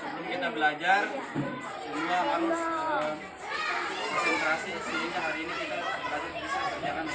Sebelum kita belajar, semua harus konsentrasi sehingga hari ini kita belajar bisa berjalan.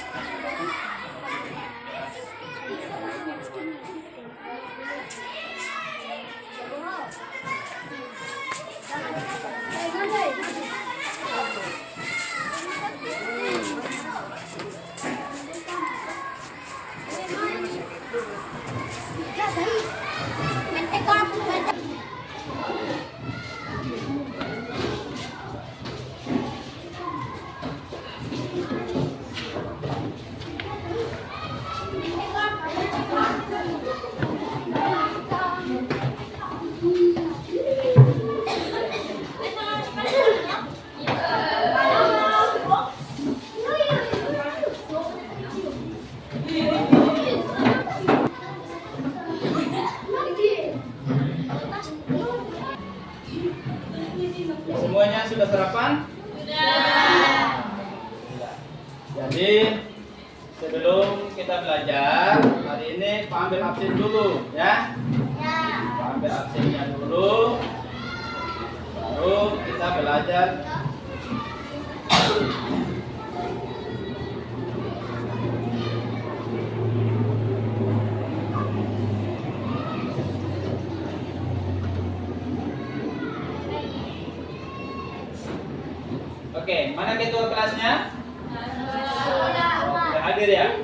Semuanya sudah sarapan? Sudah. Jadi sebelum kita belajar hari ini, Pak ambil absen dulu ya. Pak ambil absennya dulu, baru kita belajar. Oke, mana ketua kelasnya? Tidak hadir ya?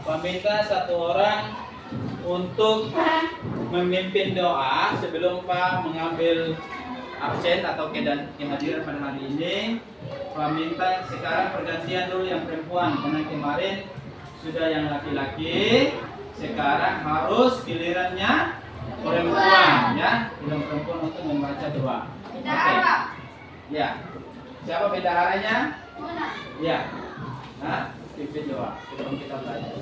Apa minta satu orang untuk memimpin doa sebelum Pak mengambil absen atau kehadiran pada hari ini. Pak minta sekarang pergantian dulu yang perempuan, karena kemarin sudah yang laki-laki, sekarang harus gilirannya perempuan ya, giliran perempuan untuk membaca doa. Oke. Ya. Siapa bendaharanya? Ya. Nah, pimpin doa sebelum kita belajar.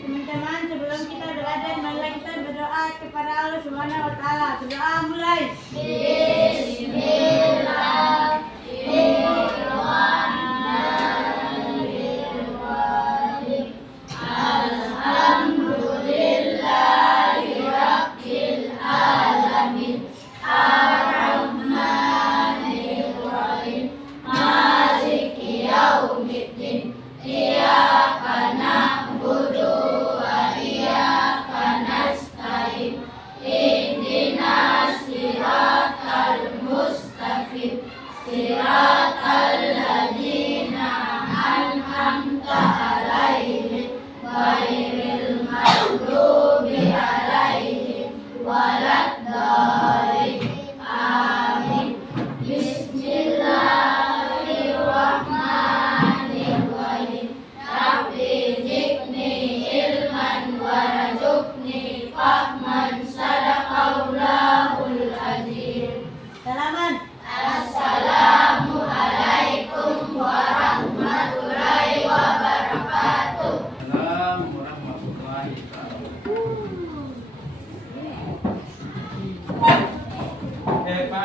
Teman-teman, sebelum kita belajar, mari kita berdoa kepada Allah Subhanahu wa taala. Berdoa mulai.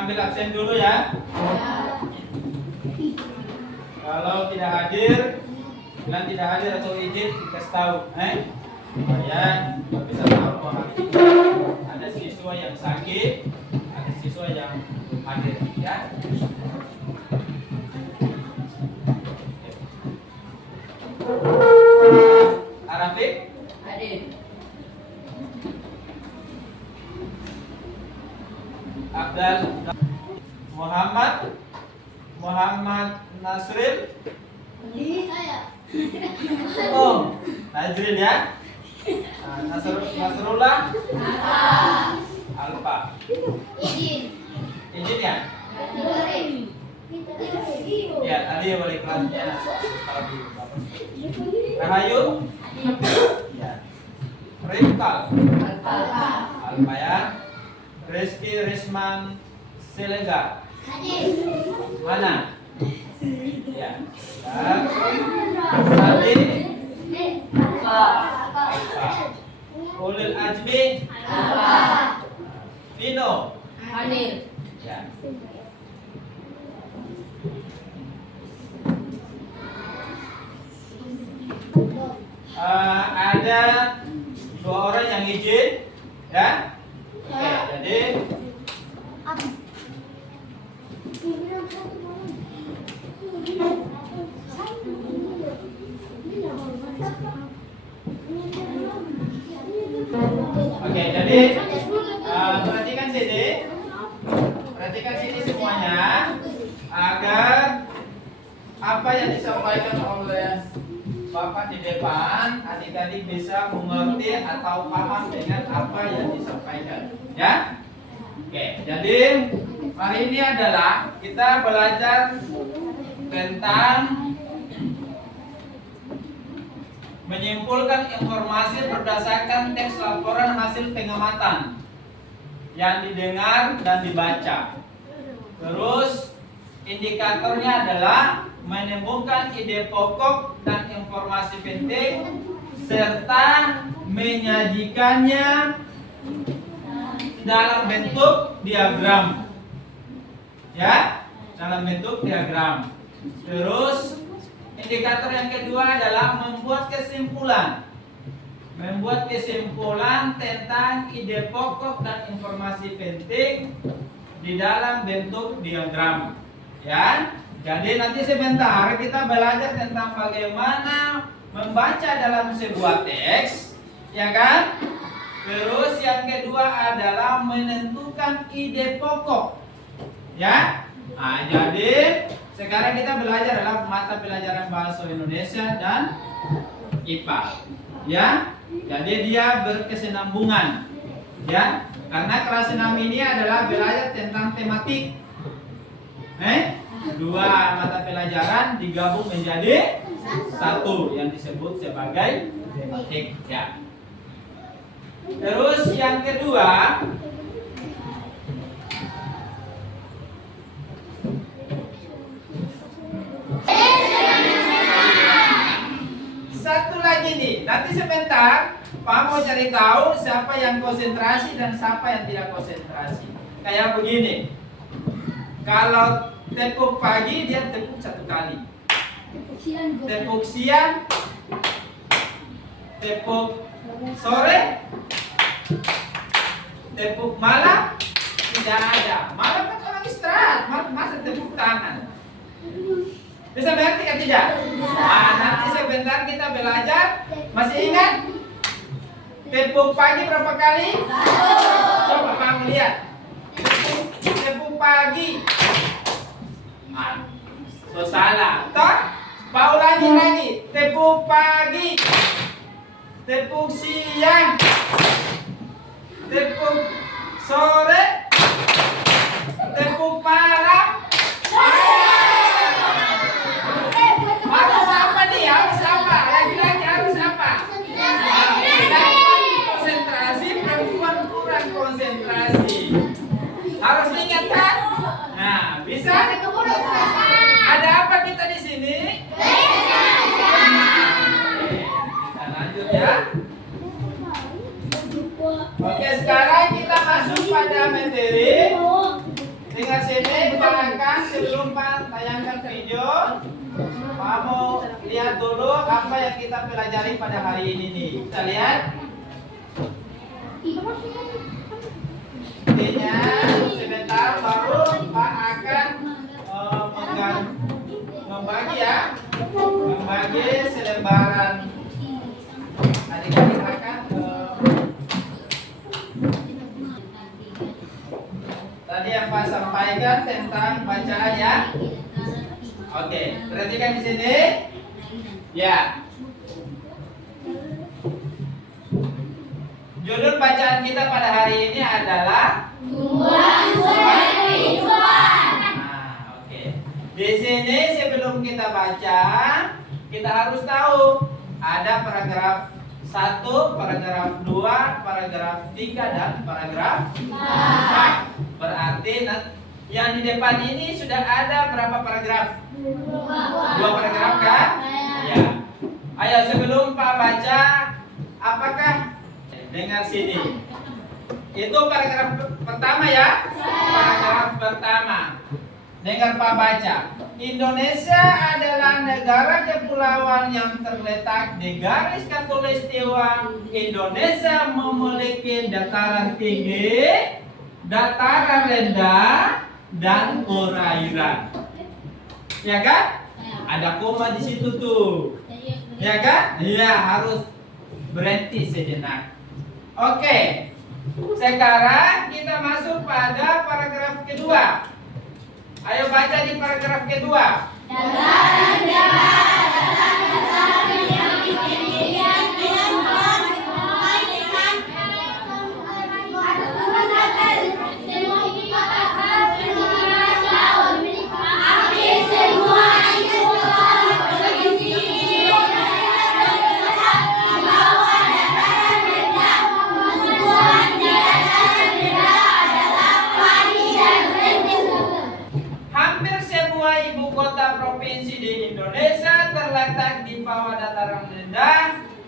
Ambil absen dulu ya. Kalau tidak hadir, bilang tidak hadir atau izin dikasih tahu, supaya bisa tahu bahwa hari ini ada siswa yang sakit, ada siswa yang belum hadir, ya. Arafik hadir. Abdal Muhammad Nasril. Oh, Nazril ya. Nasrullah Alfa. Izin ya. Ya, tadi boleh kelasnya. Rahayu. Ya. Rifkal. Alfa ya. Rizky Risman Silega. Mana? Ya. Tadi Alfa. Najmi. Vino. Hadir. Ya. Ada 2 orang yang izin, ya. Oke, jadi perhatikan sini semuanya agar apa yang disampaikan oleh Bapak di depan adik-adik bisa mengerti atau paham dengan apa yang disampaikan, ya. Oke, jadi hari ini adalah kita belajar tentang menyimpulkan informasi berdasarkan teks laporan hasil pengamatan yang didengar dan dibaca. Terus indikatornya adalah menemukan ide pokok dan informasi penting serta menyajikannya dalam bentuk diagram. Ya, dalam bentuk diagram. Terus indikator yang kedua adalah membuat kesimpulan. Membuat kesimpulan tentang ide pokok dan informasi penting di dalam bentuk diagram. Ya. Jadi nanti sebentar kita belajar tentang bagaimana membaca dalam sebuah teks, ya kan? Terus yang kedua adalah menentukan ide pokok. Ya. Nah, jadi sekarang kita belajar dalam mata pelajaran bahasa Indonesia dan IPA. Ya. Jadi dia berkesinambungan. Ya. Karena kelas 6 ini adalah belajar tentang tematik. 2 mata pelajaran digabung menjadi 1 yang disebut sebagai tematik, ya. Terus yang kedua, satu lagi nih, nanti sebentar Pak mau cari tahu siapa yang konsentrasi dan siapa yang tidak konsentrasi. Kayak begini, kalau tepuk pagi dia tepuk 1 kali, tepuk siang, tepuk sore, tepuk malam tidak ada. Malam kan orang istirahat, masa tepuk tangan. Bisa mengerti kan tidak? Nah, nanti sebentar kita belajar. Masih ingat? Tepuk pagi berapa kali? Coba kamu lihat. Tepuk pagi. So salah. Toh? Pak lagi. Tepuk pagi. Tepuk siang. Tepuk sore. Tepuk malam. Harus apa nih? Harus apa? Lagi-lagi harus apa? Laki-laki konsentrasi, perempuan kurang konsentrasi. Harus ingat kan? Nah, bisa? Ada apa kita di sini? Kita lanjut ya. Oke, sekarang kita masuk pada materi. Tinggal sini bayangkan sebelum Pak tayangkan video, Pak mau lihat dulu apa yang kita pelajari pada hari ini nih. Kita lihat. Intinya sebentar baru Pak akan membagi ya, membagi selembaran. Adik-adik akan tadi yang Pak sampaikan tentang bacaan ya. Oke, perhatikan di sini. Ya. Judul bacaan kita pada hari ini adalah Tumbuhan sumber kehidupan. Nah, oke. Di sini sebelum kita baca, kita harus tahu ada paragraf 1, paragraf 2, paragraf 3 dan paragraf 4. Berarti yang di depan ini sudah ada berapa paragraf? 2 paragraf kan? Ya. Ayo sebelum Pak baca, apakah dengar sini. Itu paragraf pertama ya. Paragraf pertama. Dengar Pak baca. Indonesia adalah negara kepulauan yang terletak di garis khatulistiwa. Indonesia memiliki dataran tinggi, dataran rendah, dan perairan. Ya kan? Ada koma di situ tuh. Ya kan? Iya, harus berhenti sejenak. Oke. Sekarang kita masuk pada paragraf kedua. Ayo baca di paragraf kedua. Dataran rendah, dataran yang ketinggian dengan sesuai dengan semua itu provinsi Indonesia di bawah dataran rendah. Tumbuhan di dataran rendah adalah padi dan tebu. Hampir semua ibu kota provinsi di Indonesia terletak di bawah dataran rendah.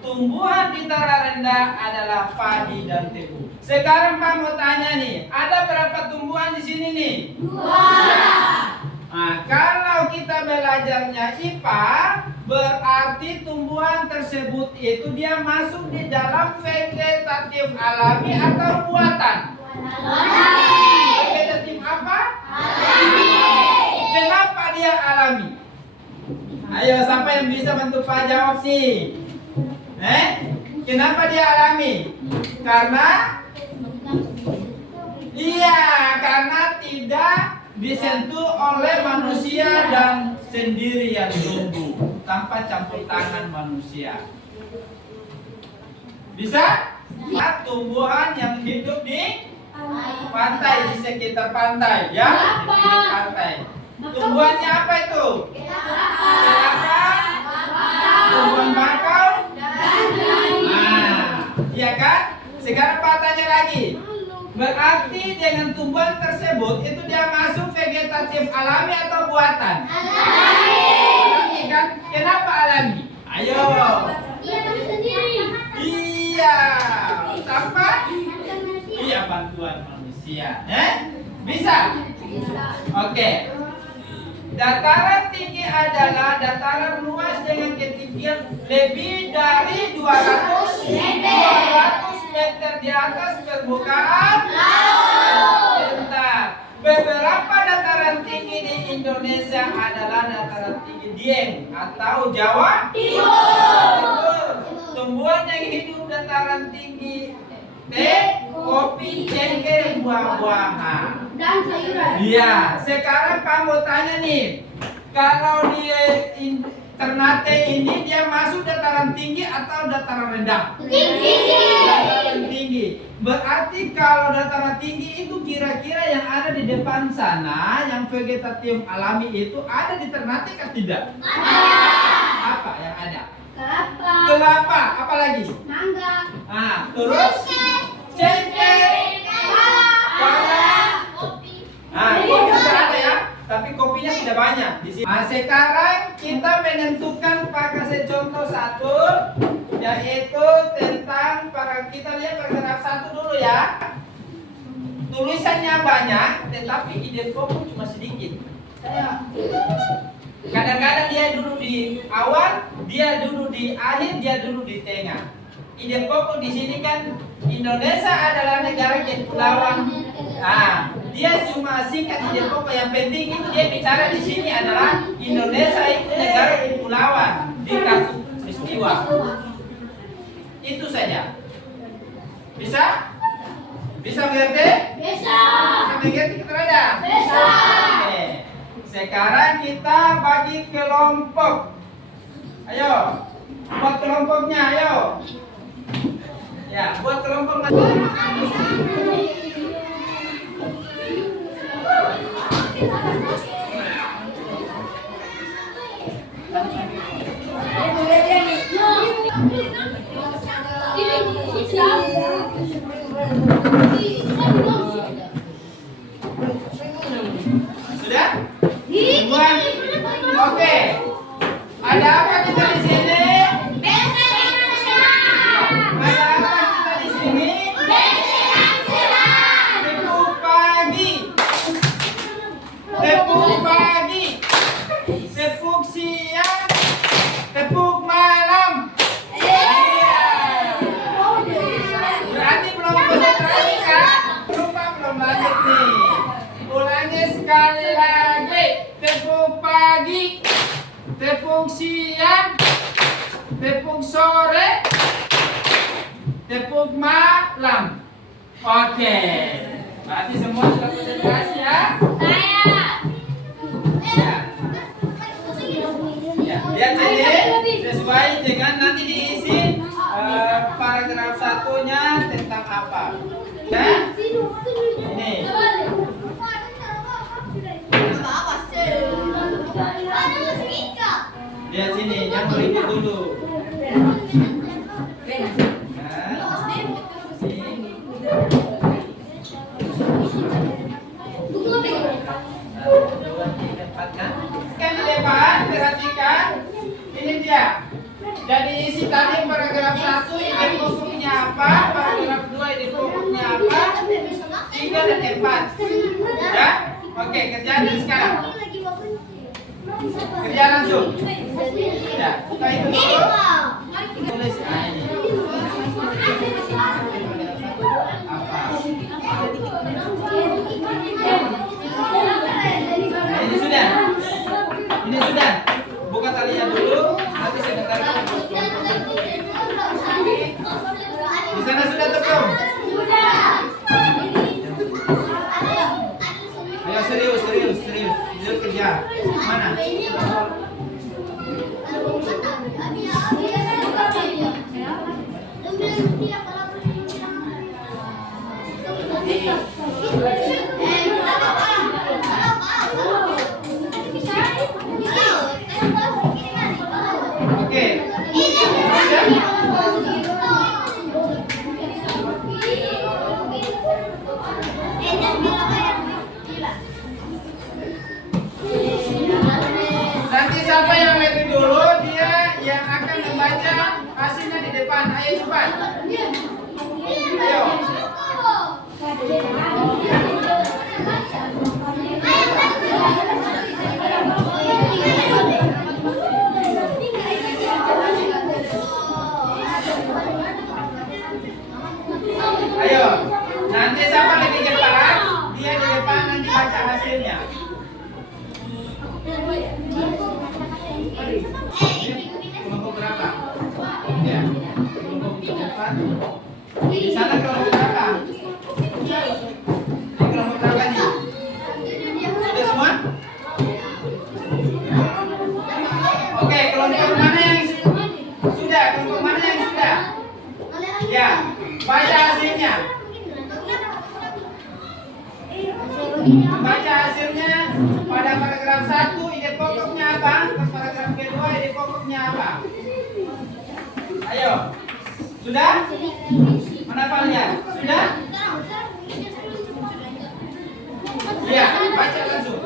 Tumbuhan di dataran rendah adalah padi dan tebu. Sekarang Pak mau tanya nih, ada berapa tumbuhan di sini nih? 2. Nah, kalau kita belajarnya IPA, berarti tumbuhan tersebut itu dia masuk di dalam vegetatif alami atau buatan? Vegetatif apa? Kenapa dia alami? Ayo, siapa yang bisa bantu Pak jawab sih? Kenapa dia alami? Karena karena tidak disentuh oleh manusia dan sendiri yang tumbuh tanpa campur tangan manusia. Bisa? Tumbuhan yang hidup di pantai, di sekitar pantai, ya, di pinggir pantai. Tumbuhannya apa itu? Kelapa, tumbuhan bakau, iya kan? Sekarang Pak tanya lagi. Berarti dengan tumbuhan tersebut itu dia masuk vegetatif alami atau buatan? Alami kan? Kenapa alami? Ayo. Iya. Tanpa? Iya, bantuan manusia. Bisa? Oke. Dataran tinggi adalah dataran luas dengan ketinggian lebih dari 200 meter di atas permukaan laut. Beberapa dataran tinggi di Indonesia adalah dataran tinggi Dieng atau Jawa Timur. Tumbuhan yang hidup dataran tinggi teh, kopi, cengkeh, buah-buahan dan sayuran. Iya, sekarang Pak mau tanya nih, kalau di Ternate ini dia masuk dataran tinggi atau dataran rendah? Tinggi. Dataran tinggi. Berarti kalau dataran tinggi itu kira-kira yang ada di depan sana, yang vegetatif alami itu ada di Ternate kan tidak? Ada. Apa yang ada? Kelapa. Kelapa, apa lagi? Mangga. Terus cengkeh, pala. Kopi. Kopi sudah ada ya, tapi kopinya tidak banyak di sini. Sekarang kita menentukan Pak kasih contoh satu, yaitu tentang kita lihat paragraf 1 dulu ya. Tulisannya banyak, tetapi ide pokok cuma sedikit. Kadang-kadang dia dulu di awal, dia dulu di akhir, dia dulu di tengah. Ide pokok di sini kan Indonesia adalah negara kepulauan. Dia cuma singkat ide pokok. Yang penting itu dia bicara di sini adalah Indonesia itu negara kepulauan di khatulistiwa. Itu saja. Bisa? Bisa mengerti? Bisa. Bisa mengerti keterangan? Bisa. Oke. Sekarang kita bagi kelompok. Ayo, buat kelompoknya, ayo. Ya, buat kelompok. Sudah? Buat. Oke. Ada apa kita di sini? Ada apa kita di sini? tepuk malam. Oke. Berarti semua sudah konsentrasi ya? Ya. Ya, lihat sini sesuai dengan nanti diisi paragraf satunya tentang apa. Ya? Ini. Lihat sini, yang berikut dulu. Kan di depan, perhatikan. Ini dia. Jadi isi tadi paragraf 1 ide pokoknya apa, paragraf 2 ide pokoknya apa, 3 dan 4. Ya? Oke, kerjaan sekarang. Kerja langsung. Ya, buka itu dulu. Tulis ini. Apa? Nah, ini sudah. Ini sudah. Buka talinya dulu. Nanti sebentar. Di sana sudah belum? Ayo serius. Duduk kerja. Mana? Oke. Nanti siapa yang lebih dulu dia yang akan membaca hasilnya di depan. Ayo cepat. Ayo. Ayo. Nanti siapa lebih cepat dia di depan nanti baca hasilnya. Kelompok berapa? Ya. Kelompok cepat. Di sana kelompok berapa? Di kelompok berapa nih? Sudah semua? Oke, kelompok mana yang sudah? Kelompok mana yang sudah? Ya, baca hasilnya. Baca hasilnya pada paragraf 1 ide pokoknya apa? Paragraf kedua ide pokoknya apa? Ayo. Sudah? Menafalnya? Sudah? Ya, baca langsung.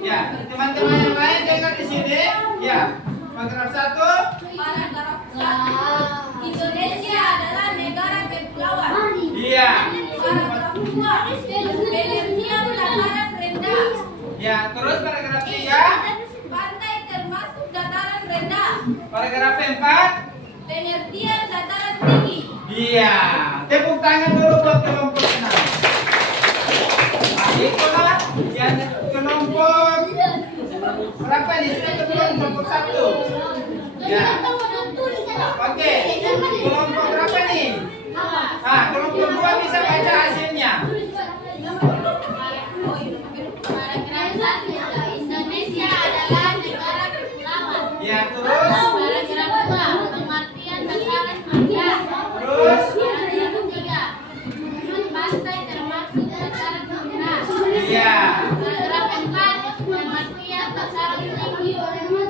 Ya, teman-teman yang lain dengar di sini. Ya, paragraf 1. Paragraf 1. Indonesia adalah negara kepulauan. Iya. Paragraf 2. Pengertian dataran rendah. Ya, terus paragraf 3. Pantai termasuk dataran rendah. Paragraf 4. Pengertian dataran tinggi. Iya. Tepuk tangan dulu buat kelompok 6. Itulah yang kelompok berapa nih? Sudah belum kelompok 1? Ya. Oke. Kelompok berapa nih? Ah, kelompok 2 bisa baca hasilnya. Paragraf 1. Indonesia adalah negara kepulauan. Ya, terus. Paragraf 2. Pengertian dataran rendah. Terus. Paragraf 3. Pantai termasuk dataran rendah. Iya. Paragraf 4. Pengertian dataran tinggi.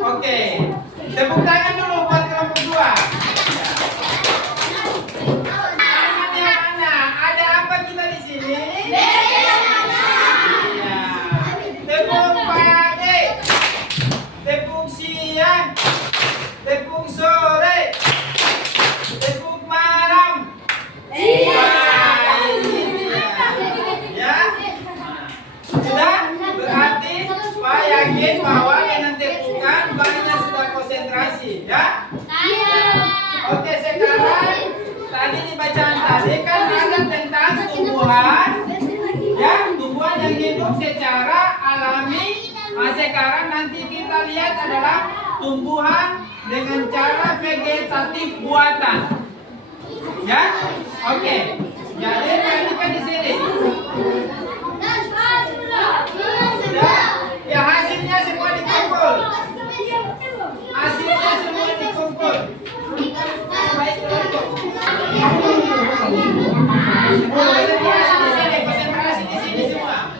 Oke. Tepuk tangan dulu buat kelompok 2. Tangan yang mana? Ada apa kita di sini? Iya. Tepuk pagi. Tepuk siang. Tepuk sore. Tepuk malam. Wah, ini dia. Ya. Sudah? Berarti Pak yakin bahwa dengan tepukan banyak sudah konsentrasi, ya? Oke, sekarang tadi di bacaan tadi kan ada tentang tumbuhan, ya, tumbuhan yang hidup secara alami. Nah, sekarang nanti kita lihat adalah tumbuhan dengan cara vegetatif buatan. Ya? Oke. Jadi perhatikan di sini. Sudah? Ya hasilnya semua dikumpul. Hasilnya semua dikumpul. Baik, kelompok. Konsentrasi di sini, konsentrasi di sini semua.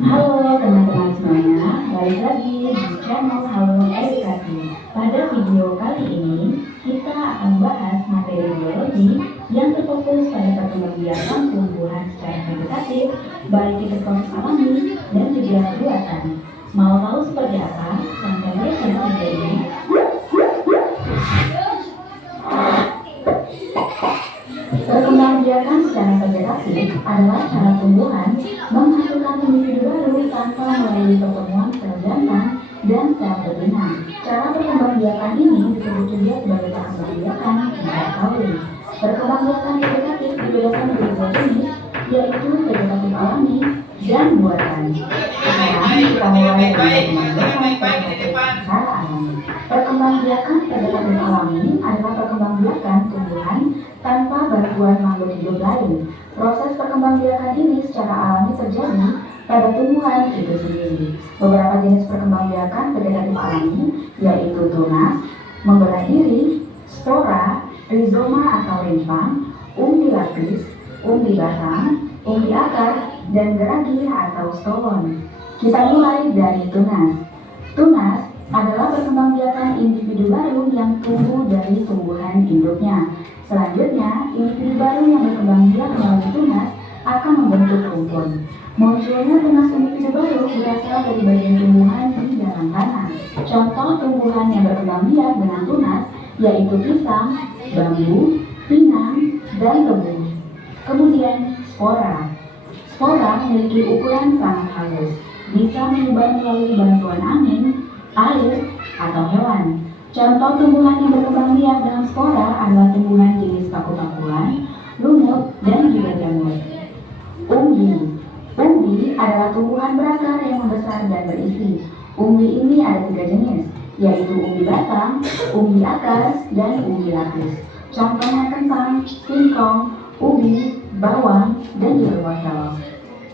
Halo teman-teman semuanya, balik lagi di channel Halo Edukasi. Pada video kali ini, kita akan bahas materi biologi yang terfokus pada perkembangbiakan tumbuhan secara vegetatif, baik itu proses alami dan juga buatan. Mau tahu seperti apa? Tonton terus video ini. Perkembangbiakan secara vegetatif adalah cara tumbuhan menghasilkan individu baru tanpa melalui pertemuan sel jantan dan sel betina. Cara perkembangbiakan ini disebut juga sebagai perkembangbiakan tingkat kawin. Perkembangbiakan vegetatif dibedakan menjadi dua jenis, yaitu vegetatif alami dan buatan. Sekarang kita mulai dari perkembangbiakan secara alami. Perkembangbiakan vegetatif alami adalah perkembangbiakan tumbuhan tanpa bantuan makhluk hidup lain. Proses perkembangbiakan ini secara alami terjadi pada tumbuhan itu sendiri. Beberapa jenis perkembangbiakan vegetatif alami yaitu tunas, membelah diri, spora, rizoma atau rimpang, umbi lapis, umbi batang, umbi akar, dan geragi atau stolon. Kita mulai dari tunas. Tunas adalah perkembangbiakan individu baru yang tumbuh dari tumbuhan induknya. Selanjutnya, individu baru yang berkembang biak melalui tunas akan membentuk rumpun. Munculnya tunas individu baru berasal dari bagian tumbuhan di dalam tanah. Contoh tumbuhan yang berkembang biak dengan tunas yaitu pisang, bambu, pinang, dan tebu. Kemudian, spora. Spora memiliki ukuran sangat halus, bisa menyebar melalui bantuan angin, air, atau hewan. Contoh tumbuhan yang berkembang biak dengan spora adalah tumbuhan jenis paku-pakuan, lumut, dan juga jamur. Umbi. Umbi adalah tumbuhan berakar yang membesar dan berisi. Umbi ini ada 3 jenis, yaitu umbi batang, umbi akar, dan umbi lapis. Contohnya kentang, singkong, ubi, bawang, dan juga wortel.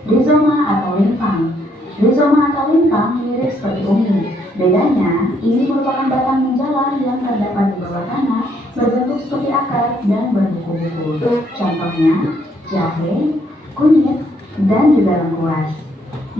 Rizoma atau limpang. Rizoma atau limpang mirip seperti umbi. Bedanya, ini merupakan batang menjalar yang terdapat di bawah tanah, berbentuk seperti akar dan berbuku-buku. Contohnya, jahe, kunyit, dan juga lengkuas.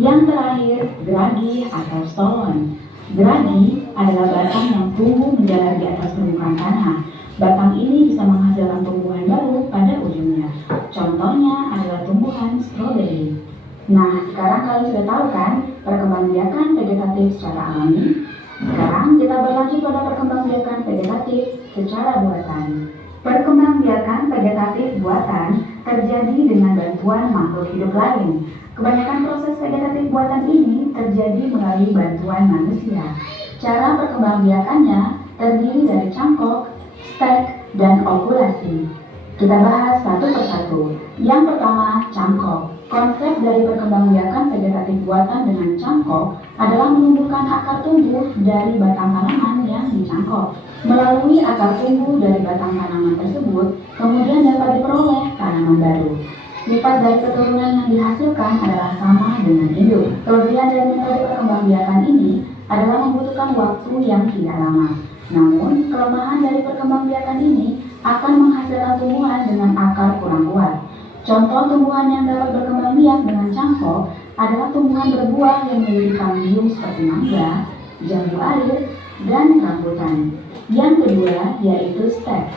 Yang terakhir, geragi atau stolon. Geragi adalah batang yang tumbuh menjalar di atas permukaan tanah. Batang ini bisa menghasilkan tumbuhan baru pada ujungnya. Contohnya adalah tumbuhan stroberi. Nah, sekarang kalian sudah tahu kan perkembangbiakan vegetatif secara alami? Sekarang kita berlanjut pada perkembangbiakan vegetatif secara buatan. Perkembangbiakan vegetatif buatan terjadi dengan bantuan makhluk hidup lain. Kebanyakan proses vegetatif buatan ini terjadi melalui bantuan manusia. Cara perkembangbiakannya terdiri dari cangkok, stek, dan okulasi. Kita bahas satu persatu. Yang pertama, cangkok. Konsep dari perkembangbiakan vegetatif buatan dengan cangkok adalah menumbuhkan akar tumbuh dari batang tanaman yang dicangkok. Melalui akar tumbuh dari batang tanaman tersebut, kemudian dapat diperoleh tanaman baru. Sifat dari keturunan yang dihasilkan adalah sama dengan induk. Kelebihan dari metode perkembangbiakan ini adalah membutuhkan waktu yang tidak lama. Namun, kelemahan dari perkembangbiakan ini akan menghasilkan tumbuhan dengan akar kurang kuat. Contoh tumbuhan yang dapat berkembang biak dengan cangkok adalah tumbuhan berbuah yang memiliki kambium seperti mangga, jambu air, dan rambutan. Yang kedua yaitu stek.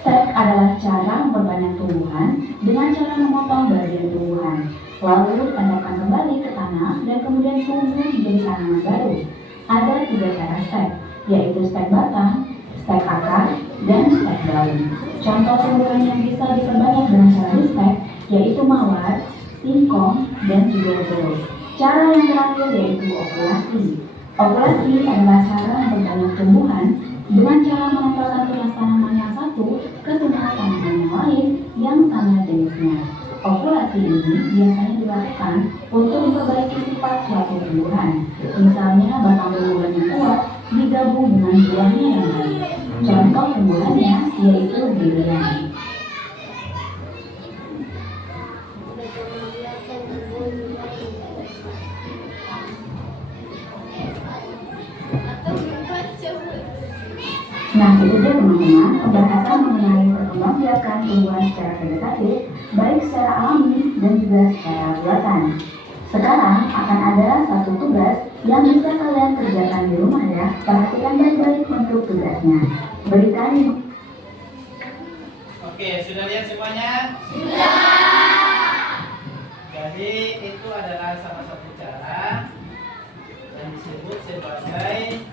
Stek adalah cara memperbanyak tumbuhan dengan cara memotong bagian tumbuhan, lalu ditempelkan kembali ke tanah dan kemudian tumbuh menjadi tanaman baru. Ada 3 cara stek, yaitu stek batang, stek akar, dan stek daun. Contoh tumbuhan yang bisa diperbanyak dengan cara stek yaitu mawar, singkong, dan juga jeruk. Cara yang terakhir yaitu okulasi. Okulasi adalah cara memperbanyak tumbuhan dengan cara menempelkan tunas tanaman yang satu ke tunas tanaman yang lain yang sama jenisnya. Ovulasi ini biasanya dilakukan untuk memperbaiki sifat suatu tumbuhan. Misalnya batang tumbuhan yang kuat digabung dengan buahnya yang baik. Contoh tumbuhannya yaitu durian. Nah, itu dia teman-teman pembahasan mengenai perkembangbiakan tumbuhan secara vegetatif, baik secara alami dan juga secara buatan. Sekarang akan ada satu tugas yang bisa kalian kerjakan di rumah ya. Perhatikan baik-baik untuk tugasnya. Berikan. Oke, sudah lihat semuanya? Jadi itu adalah salah satu cara yang disebut sebagai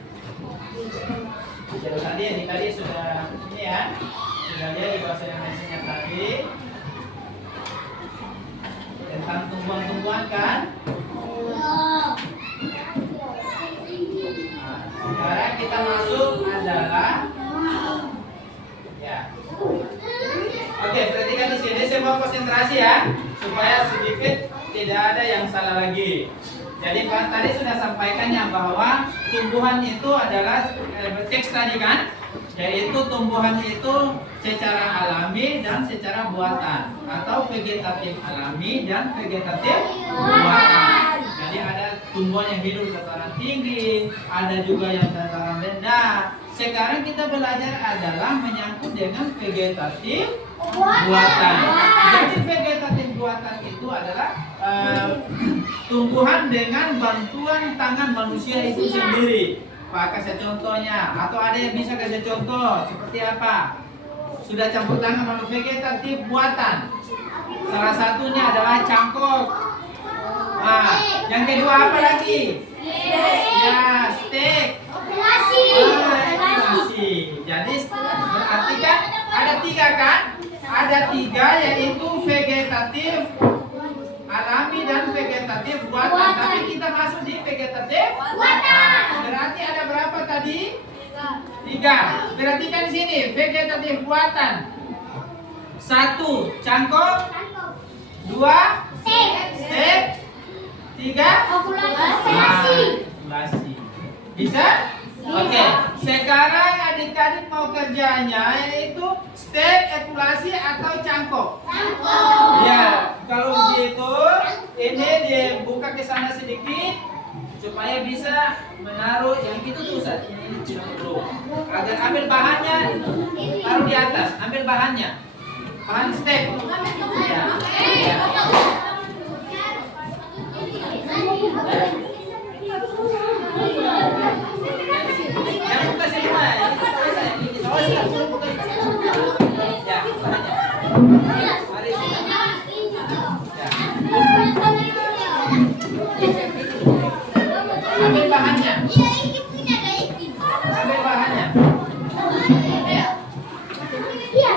jadi tadi sudah ini ya, sudah lihat di bahasa Indonesia tadi tentang tumbuhan-tumbuhan kan? Nah, sekarang kita masuk adalah ya. Oke, perhatikan di sini semua konsentrasi ya, supaya sedikit tidak ada yang salah lagi. Jadi Pak tadi sudah sampaikannya bahwa tumbuhan itu adalah teks tadi kan, yaitu tumbuhan itu secara alami dan secara buatan atau vegetatif alami dan vegetatif buatan. Jadi ada tumbuhan yang hidup dataran tinggi, ada juga yang dataran rendah. Sekarang kita belajar adalah menyangkut dengan vegetatif buatan. Jadi vegetatif buatan itu adalah tumbuhan dengan bantuan tangan manusia itu sendiri. Pak kasih contohnya, atau ada yang bisa kasih contoh seperti apa? Sudah campur tangan manusia vegetatif buatan. Salah satunya adalah cangkok. Nah, yang kedua apa lagi? Ya, steak. Okulasi. Jadi berarti kan ada tiga kan? Ada tiga yaitu vegetatif alami dan vegetatif buatan. Tapi kita masuk di vegetatif buatan. Berarti ada berapa tadi? Tiga. Perhatikan di sini vegetatif buatan. 1. Cangkok. 2. Steak. 3. Okulasi. Bisa? Oke. Sekarang adik-adik mau kerjanya yaitu steak, ekulasi atau cangkok? Ya, kalau begitu ini dibuka ke sana sedikit supaya bisa menaruh yang itu tuh Ustaz. Ini dulu. Agar ambil bahannya, taruh di atas, ambil bahannya. Bahan steak. Ya. Ya. Yang buka semua, ini saya buka. Ya, bahannya. Mari sini. Ya. Ambil bahannya. Ambil bahannya. Ya.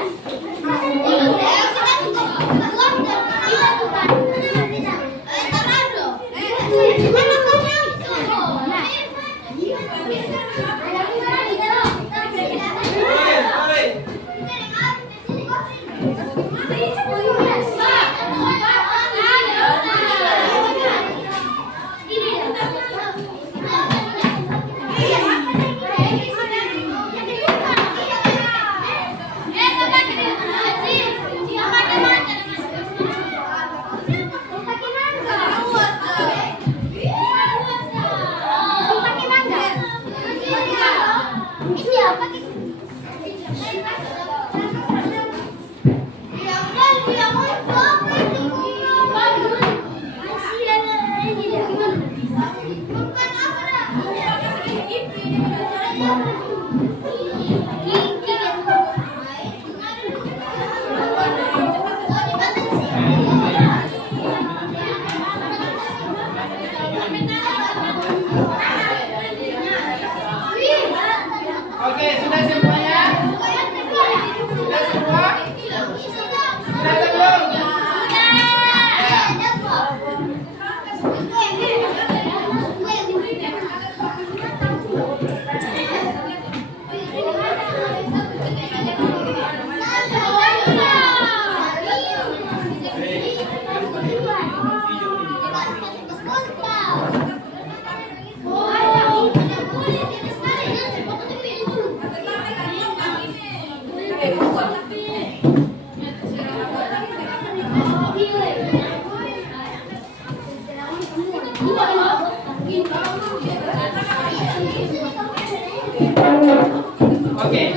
Oke.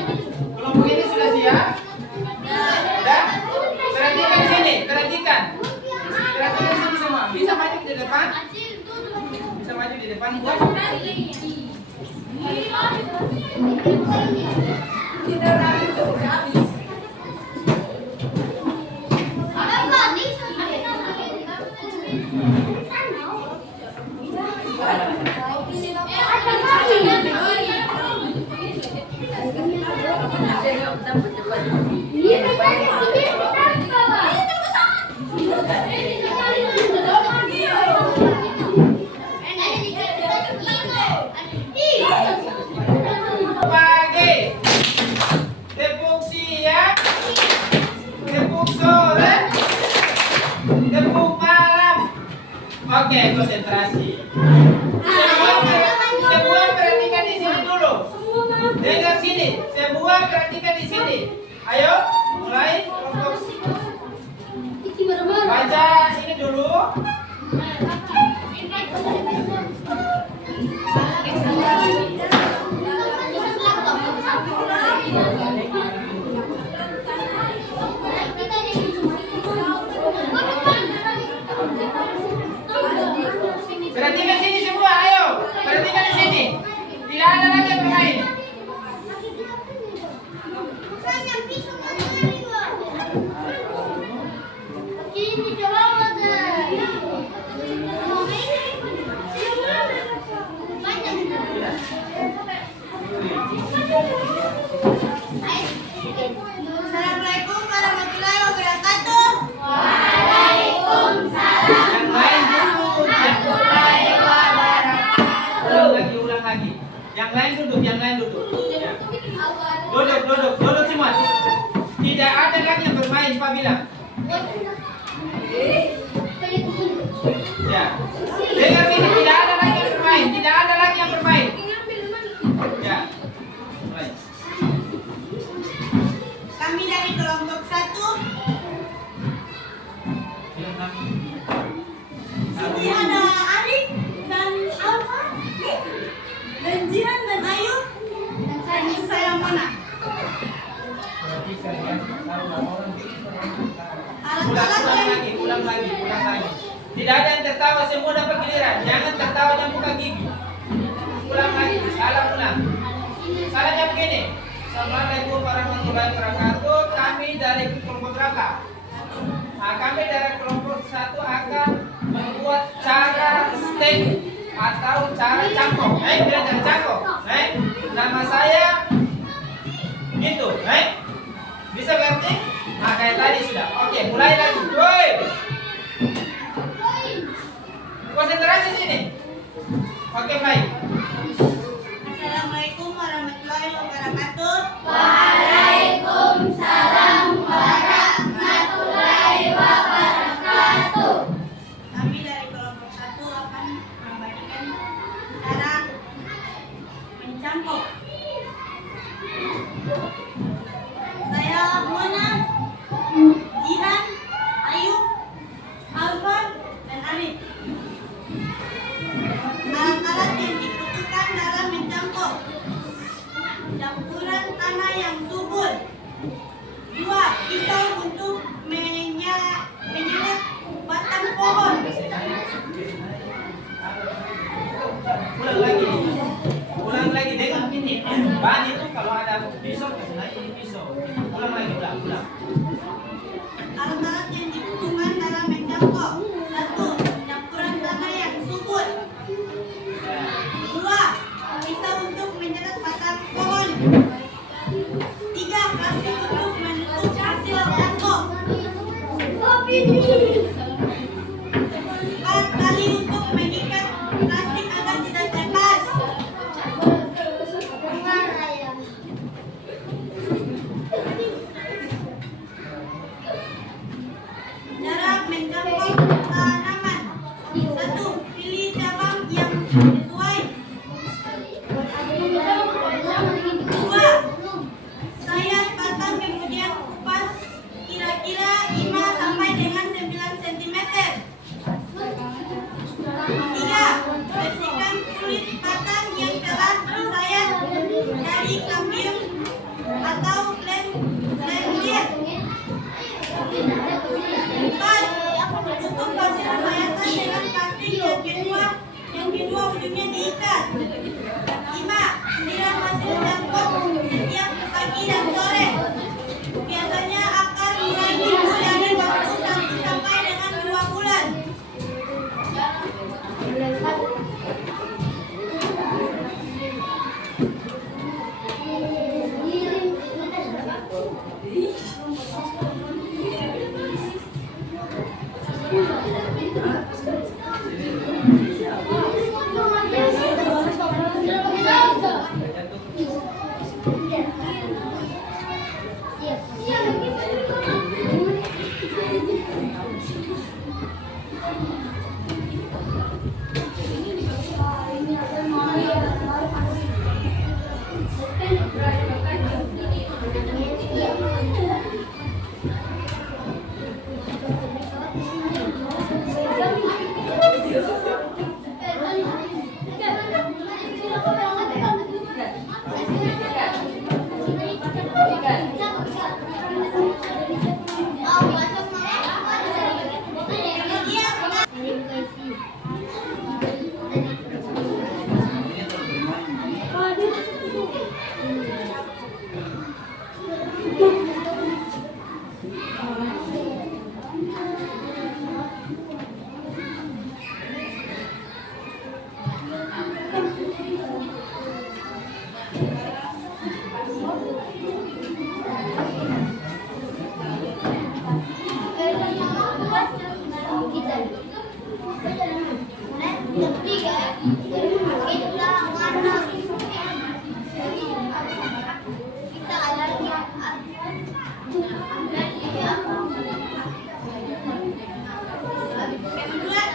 Kelompok ini sudah siap? Sudah? Perhatikan sini, perhatikan. Perhatikan sini semua. Bisa maju di depan? Bisa maju di depan buat. Pagi. Tepuk siang. Tepuk sore. Tepuk malam. Oke, konsentrasi. Semua perhatikan di sini dulu. Dengar sini. Semua perhatikan di sini. Ayo, mulai. Baca ini dulu. Perhatikan sini semua, ayo. Perhatikan di sini. Tidak ada lagi yang bermain. Assalamualaikum warahmatullahi wabarakatuh. Yang lain duduk. Ulang lagi. Yang lain duduk. Ya. Duduk semua. Tidak ada lagi yang bermain, Pak bilang. Ya. Dengar ini, tidak ada lagi yang bermain. Ya. Mulai. Kami dari kelompok 1. Sini ada Arif dan Alfa, dan Jihan dan Ayu. Dan saya mana? Alat-alat Ulang lagi. Tidak ada yang tertawa, semua dapat giliran. Jangan tertawanya buka gigi. Ulang lagi, ulang. Salahnya begini. Assalamualaikum warahmatullahi wabarakatuh. Kami dari kelompok berapa? Nah, kami dari kelompok 1 akan membuat cara steak atau cara cangkok. Bilang cara cangkok. Nama saya gitu. Bisa berarti? Nah, kayak tadi sudah. Oke, mulai lagi. Woi. Konsentrasi sini. Oke, mulai. Assalamualaikum warahmatullahi wabarakatuh. Kami dari kelompok 1 akan membagikan cara mencangkok. Saya Mona, Jihan, Ayu, Alvan, dan Arif. Alat-alat yang dibutuhkan dalam mencangkok: campuran tanah yang subur, 2 pisau untuk menyelat batang pohon, Ulang lagi dengan ini. Bahan itu kalau ada pisau kasih lagi pisau. Ulang. alat-alat yang dibutuhkan dalam mencangkok: 1 campuran tanah yang subur, 2 pisau untuk menyelat batang pohon, 3 plastik untuk menutup hasil cangkok, 4 tali untuk mengikat plastik agar tidak lepas. Cara mencangkok Empat, tutup pasir rasakan dengan plastik. Yang kedua ujungnya diikat. Lima, siram hasil campur setiap pagi dan sore. Biasanya akan mulai timbul dari waktu 1 sampai dengan 2 bulan.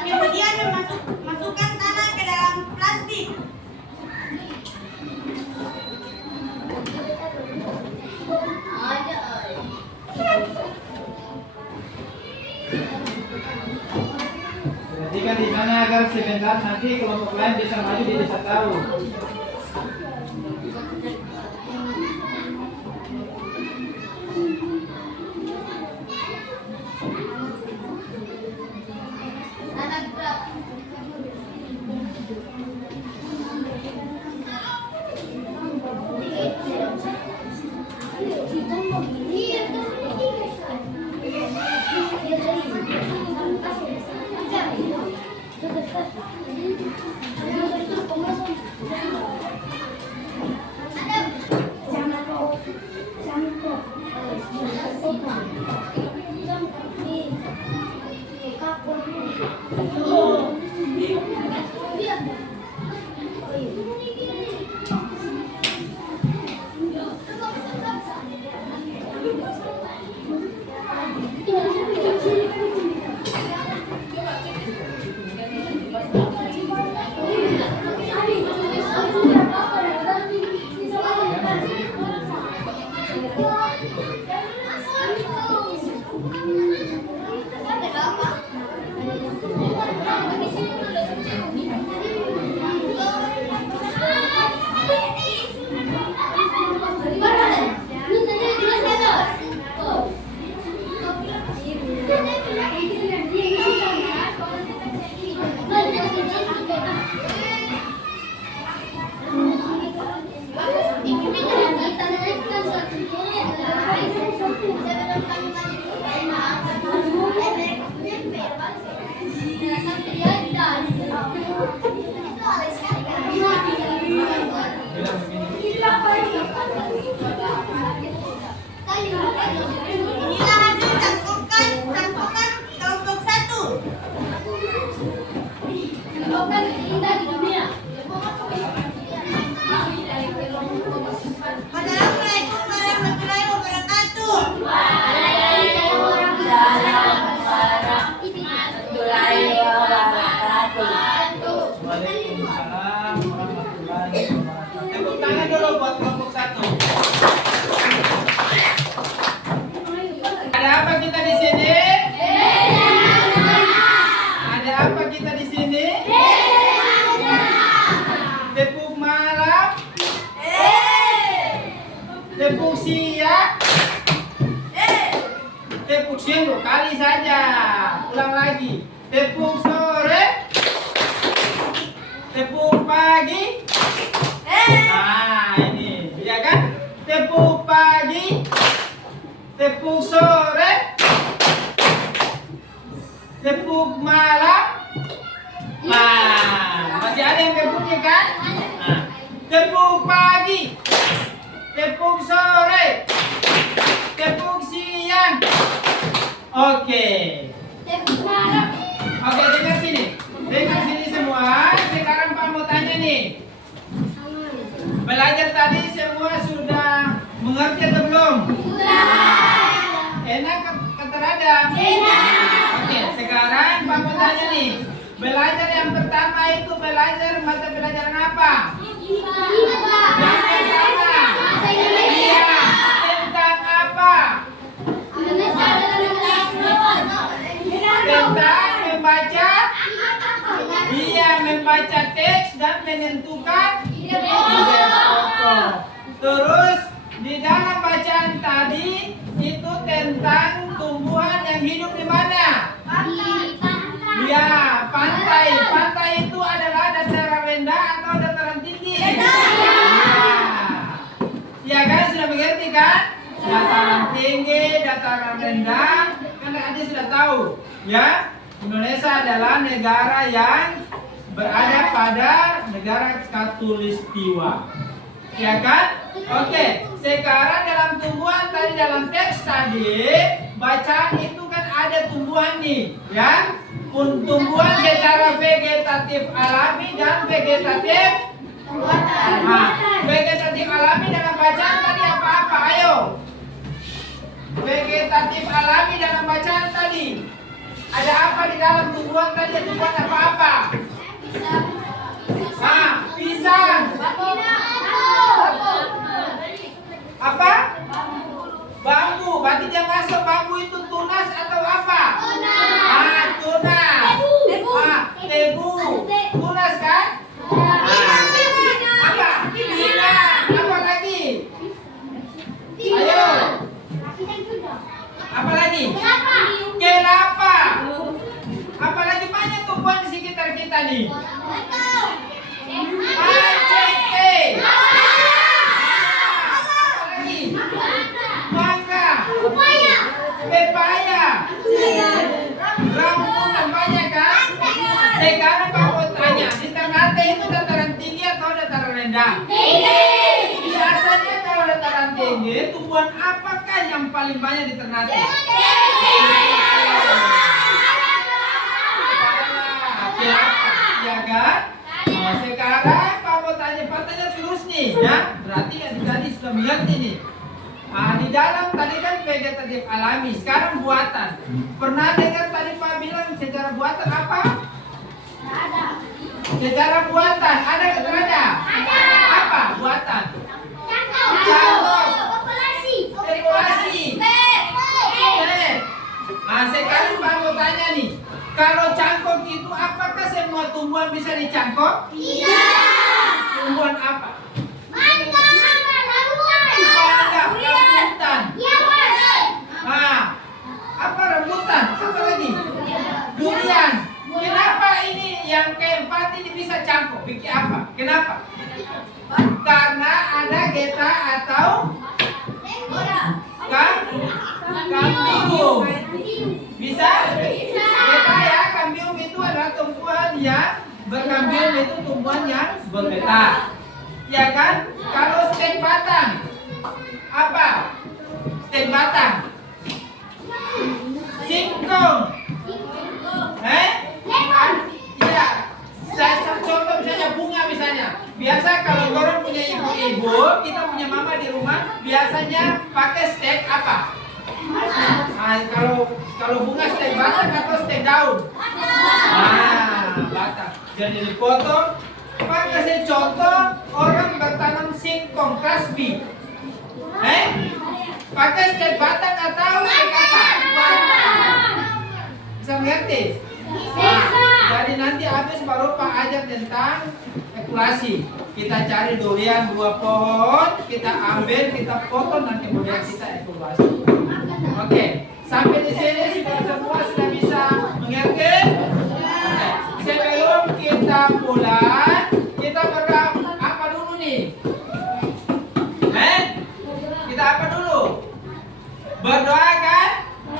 Kemudian masukkan tanah ke dalam plastik. Perhatikan di sana agar sebentar nanti kelompok lain bisa maju, dia bisa tahu. saja. Ulang lagi. Tepung sore, tepung pagi. Nah, ini, ya kan? Tepung pagi, tepung sore, tepung malam. Nah, masih ada yang tepungnya kan? Nah, tepung pagi, tepung sore, tepung siang. Oke. Oke, dengar sini. Dengar sini semua. Sekarang Pak mau tanya nih. Belajar tadi semua sudah mengerti atau belum? Enak kata Radam? Oke, sekarang Pak mau tanya nih. Belajar yang pertama itu belajar mata pelajaran apa? Yang pertama. Iya. Tentang apa? Tentang membaca. Iya, membaca teks dan menentukan ide pokok. Terus di dalam bacaan tadi itu tentang tumbuhan yang hidup di mana? Ya, pantai. Pantai itu adalah dataran rendah atau dataran tinggi? Ya kan, sudah mengerti kan? Dataran tinggi, dataran rendah. Kan adik sudah tahu, ya? Indonesia adalah negara yang berada pada negara khatulistiwa. Ya kan? Oke, sekarang dalam tumbuhan tadi, dalam teks tadi, bacaan itu kan ada tumbuhan nih, ya? Tumbuhan secara vegetatif alami dan vegetatif buatan. Nah, vegetatif alami dalam bacaan tadi apa-apa? Ayo. Vegetatif alami dalam bacaan tadi. Ada apa di dalam tumbuhan tadi? Tumbuhan apa-apa? Nah, pisang. Apa? Bambu. Berarti dia masuk bambu itu tunas atau apa? Ah, tunas. Ah, tebu. Tunas kan? Apa? Pinang. Apa lagi? Ayo. Apa lagi? Kelapa. Apalagi banyak tumbuhan di sekitar kita nih. Cengkeh. Apalagi? Mangga. Pepaya. Rambutan banyak kan? Sekarang Pak mau tanya, di Ternate itu dataran tinggi atau dataran rendah? Biasanya kalau dataran tinggi, tumbuhan apakah yang paling banyak di Ternate? Ya kan? Nah, sekarang Pak mau tanya terus nih, ya? Berarti tadi sudah mengerti nih. Nah, di dalam tadi kan vegetatif alami, sekarang buatan. Pernah dengar tadi Pak bilang secara buatan apa? Ada. Secara buatan, ada atau ada? Ada. Apa buatan? Cangkok. Populasi. Nah, sekarang Pak mau tanya nih. Kalau cangkok itu apakah semua tumbuhan bisa dicangkok? Tidak. Tumbuhan apa? Mangga, rambutan. Nah, apa rambutan? Apa lagi? Durian. Kenapa ini yang keempat ini bisa cangkok? Bikin apa? Kenapa? Karena ada geta atau kambium. Bisa? Geta ya, kambium itu adalah tumbuhan yang berkambium, itu tumbuhan yang berbeta. Ya kan? Kalau stek batang, apa? Stek batang. Singkong. Iya. Saya contoh misalnya bunga misalnya. Biasa kalau orang punya ibu-ibu, kita punya mama di rumah, biasanya pakai stek apa? Nah, kalau bunga stek batang atau stek daun? Batang. Jadi dipotong. Pak kasih contoh orang bertanam singkong kasbi. Pakai stek batang atau stek apa? Bisa mengerti? Jadi nanti habis baru Pak ajar tentang evaluasi. Kita cari durian 2 pohon, kita ambil, kita potong, nanti kemudian kita evaluasi. Oke, Sampai di sini sudah semua sudah bisa mengerti? Oke. Sebelum kita mulai, kita apa dulu nih? Kita apa dulu? Berdoa kan?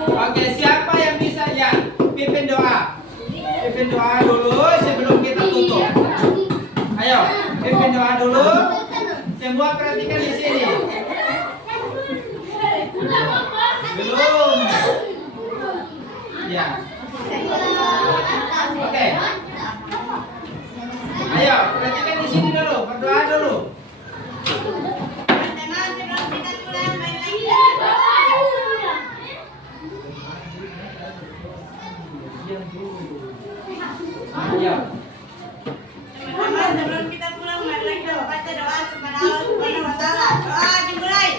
Oke, siapa yang bisa ya? Pimpin doa. Pimpin doa dulu sebelum kita tutup. Ayo, pimpin doa dulu. Semua perhatikan di sini. Belum. Ya. Oke. Ayo, perhatikan di sini dulu. Berdoa dulu. Teman-teman, sebelum kita mulai main lagi. Ayo. Teman-teman, sebelum kita pulang, mari kita baca doa kepada Allah Subhanahu wa Ta'ala. Doa dimulai.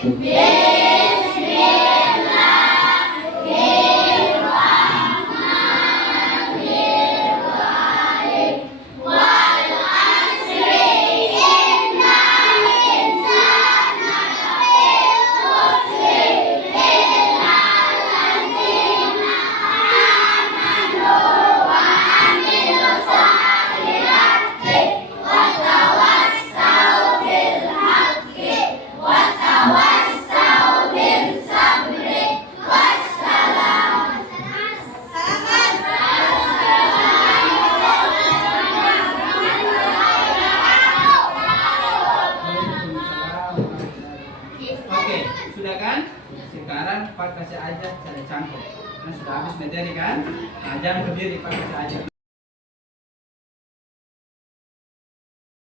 Oke, sudah kan? Sekarang Pak kasih ajar cara cangkok. Nah, sudah habis materi kan? Nah, jangan berdiri Pak kasih ajar.